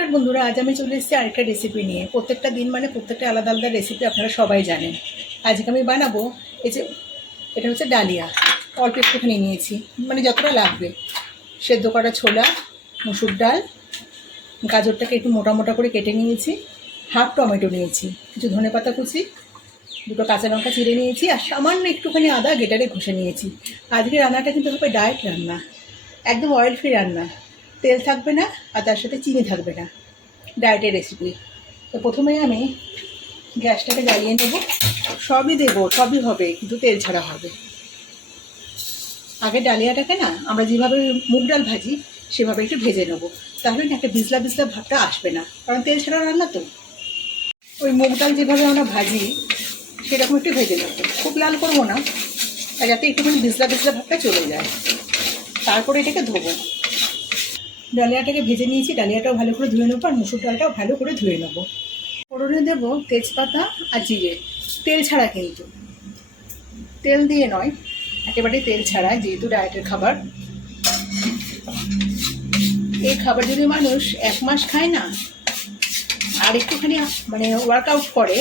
নমস্কার বন্ধুরা, আজ আমি চলে এসেছি আরেকটা রেসিপি নিয়ে। প্রত্যেকটা দিন মানে প্রত্যেকটা আলাদা আলাদা রেসিপি আপনারা সবাই জানেন। আজকে আমি বানাবো এই যে, এটা হচ্ছে ডালিয়া। অল্প একটুখানি নিয়েছি মানে যতটা লাগবে। সেদ্ধ করা ছোলা, মুসুর ডাল, গাজরটাকে একটু মোটা মোটা করে কেটে নিয়েছি, হাফ টমেটো নিয়েছি, কিছু ধনে পাতা কুচি, দুটো কাঁচা লঙ্কা চিড়ে নিয়েছি, আর সামান্য একটুখানি আদা গেটারে ঘষে নিয়েছি। আজকে রান্নাটা কিন্তু হবে ডায়েট রান্না, একদম অয়েল ফ্রি রান্না। তেল থাকবে না আর তার সাথে চিনি থাকবে না। ডায়েটের রেসিপি তো প্রথমে আমি গ্যাসটাকে জ্বালিয়ে নেব। সবই দেবো, সবই হবে, কিন্তু তেল ছাড়া হবে। আগে ডালিয়াটাকে না, আমরা যেভাবে মুগ ডাল ভাজি, সেভাবে একটু ভেজে নেব। তাহলে না একটা বিজলা বিজলা ভাবটা আসবে না, কারণ তেল ছাড়া রান্না তো। ওই মুগ ডাল যেভাবে আমরা ভাজি, সেরকম একটু ভেজে নেব। খুব লাল করব না যাতে একটুখানি বিজলা বিজলা ভাবটা চলে যায়। তারপরে এটাকে ধোবো। ডালিয়াটাকে ভেজে নিয়েছি, ডালিয়াটাও ভালো করে ধুয়ে নেব আর মুসুর ডালটাও ভালো করে ধুয়ে নেব। ফোড়নে দেবো তেজপাতা আর জিরে। তেল ছাড়া কিন্তু। তেল দিয়ে নয়, একেবারে তেল ছাড়া, যেহেতু ডায়েটের খাবার। এই খাবার যদি মানুষ এক মাস খায় না, আর একটুখানি মানে ওয়ার্কআউট করে,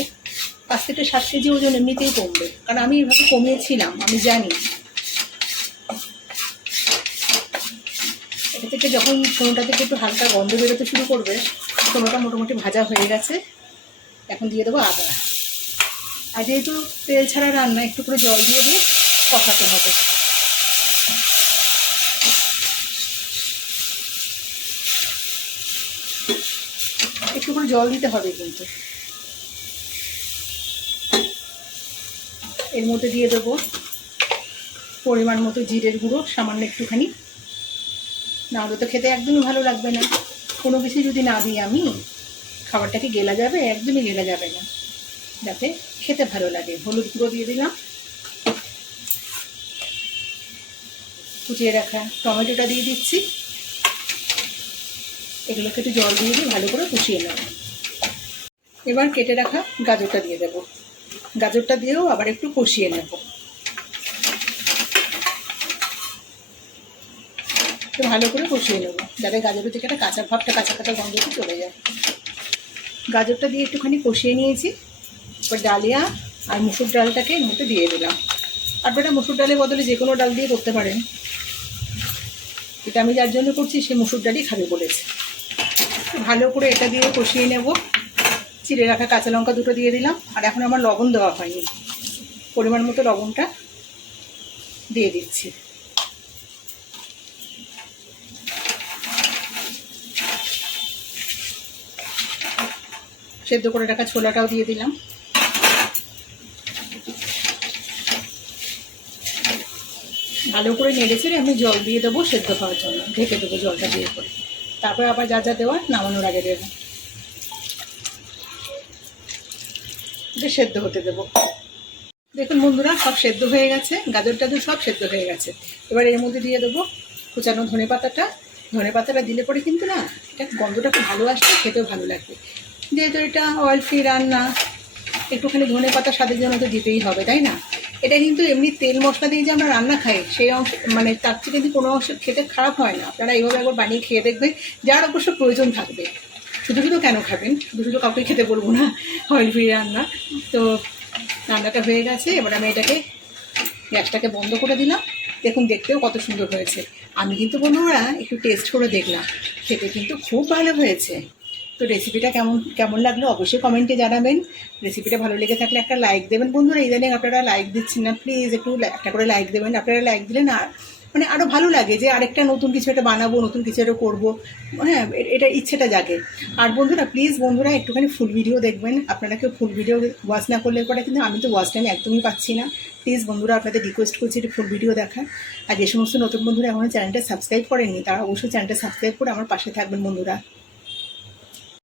পাঁচ থেকে সাত কেজি ওজন এমনিতেই কমবে। কারণ আমি এভাবে কমিয়েছিলাম, আমি জানি। থেকে যখন কোনোটা থেকে একটু হালকা গন্ধ বেরোতে শুরু করবে কোনোটা মোটামুটি ভাজা হয়ে গেছে। এখন দিয়ে দেবো আদা। আর যেহেতু তেল ছাড়া রান্না, একটু করে জল দিয়ে দিয়ে কষাতে হবে। একটু করে জল দিতে হবে কিন্তু। এর মধ্যে দিয়ে দেবো পরিমাণ মতো জিরের গুঁড়ো, সামান্য একটুখানি। না হলে তো খেতে একদমই ভালো লাগবে না। কোনো কিছু যদি না দিই আমি, খাবারটা কি গেলা যাবে? একদমই গেলা যাবে না। যাতে খেতে ভালো লাগে। হলুদ গুঁড়ো দিয়ে দিলাম। কুচিয়ে রাখা টমেটোটা দিয়ে দিচ্ছি। এগুলোকে একটু জল দিয়ে দিয়ে ভালো করে কুচিয়ে নেব। এবার কেটে রাখা গাজরটা দিয়ে দেব। গাজরটা দিয়েও আবার একটু কষিয়ে নেব। ভালো করে কষিয়ে নেব। যাতে গাজরের থেকে একটা কাঁচা ভাবটা, কাঁচা কাঁচা গন্ধটা চলে যায়। গাজরটা দিয়ে একটুখানি কষিয়ে নিয়েছি। এবার ডালিয়া আর মুসুর ডালটাকে এর মধ্যে দিয়ে দিলাম। আপনারা মুসুর ডালের বদলে যে কোনো ডাল দিয়ে করতে পারেন। এটা আমি যার জন্য করছি, সে মুসুর ডালই খাবে বলেছে। একটু ভালো করে এটা দিয়ে কষিয়ে নেব। চিড়ে রাখা কাঁচা লঙ্কা দুটো দিয়ে দিলাম। আর এখন আমার লবণ দেওয়া হয়নি। পরিমাণ মতো লবণটা দিয়ে দিচ্ছি। সেদ্ধ করে রাখা ছোলাটাও দিয়ে দিলাম। ভালো করে নেড়ে ছেড়ে আমি জল দিয়ে দেবো সেদ্ধ খাওয়ার জন্য। ঢেকে দেবো জলটা দিয়ে করে। তারপরে আবার যা যা দেওয়ার নামানোর আগে দেবো। সেদ্ধ হতে দেবো। দেখুন বন্ধুরা, সব সেদ্ধ হয়ে গেছে। গাজর টাজর সব সেদ্ধ হয়ে গেছে। এবার এর মধ্যে দিয়ে দেবো কুচানো ধনে পাতাটা ধনে পাতাটা দিলে পরে কিন্তু না, এটা গন্ধটা খুব ভালো আসবে, খেতেও ভালো লাগবে। যেহেতু এটা অয়েল ফ্রি রান্না, একটুখানি ধনে পাতা স্বাদের জন্য তো দিতেই হবে, তাই না? এটা কিন্তু এমনি তেল মশলা দিয়ে যে আমরা রান্না খাই, সেই অংশ মানে তার থেকে কিন্তু কোনো অংশ খেতে খারাপ হয় না। আপনারা এইভাবে একবার বানিয়ে খেয়ে দেখবেন, যার অবশ্য প্রয়োজন থাকবে। শুধু শুধু কেন খাবেন? শুধু শুধু কাউকে খেতে বলব না অয়েল ফ্রি রান্না। তো রান্নাটা হয়ে গেছে, এবার আমি এটাকে, গ্যাসটাকে বন্ধ করে দিলাম। দেখুন, দেখতেও কত সুন্দর হয়েছে। আমি কিন্তু বন্ধুরা, একটু টেস্ট করে দেখলাম। খেতে কিন্তু খুব ভালো হয়েছে। তো রেসিপিটা কেমন কেমন লাগল অবশ্যই কমেন্টে জানাবেন। রেসিপিটা ভালো লেগে থাকলে একটা লাইক দেবেন। বন্ধুরা এই ইদানিং আপনারা লাইক দিচ্ছেন না প্লিজ একটু একটা করে লাইক দেবেন। আপনারা লাইক দিলে না মানে আরও ভালো লাগে যে আরেকটা নতুন কিছু একটা বানাবো, নতুন কিছু একটা করব। হ্যাঁ এটা ইচ্ছেটা জাগে। আর বন্ধুরা প্লিজ বন্ধুরা, একটুখানি ফুল ভিডিও দেখবেন। আপনারা কেউ ফুল ভিডিও ওয়াচ না করলে পরে কিন্তু আমি তো ওয়াচ টাইম একদমই পাচ্ছি না। প্লিজ বন্ধুরা, আপনাদের রিকোয়েস্ট করছি একটু ফুল ভিডিও দেখা আর যে সমস্ত নতুন বন্ধুরা এখনও চ্যানেলটা সাবস্ক্রাইব করেননি, তারা অবশ্যই চ্যানেলটা সাবস্ক্রাইব করে আমার পাশে থাকবেন বন্ধুরা।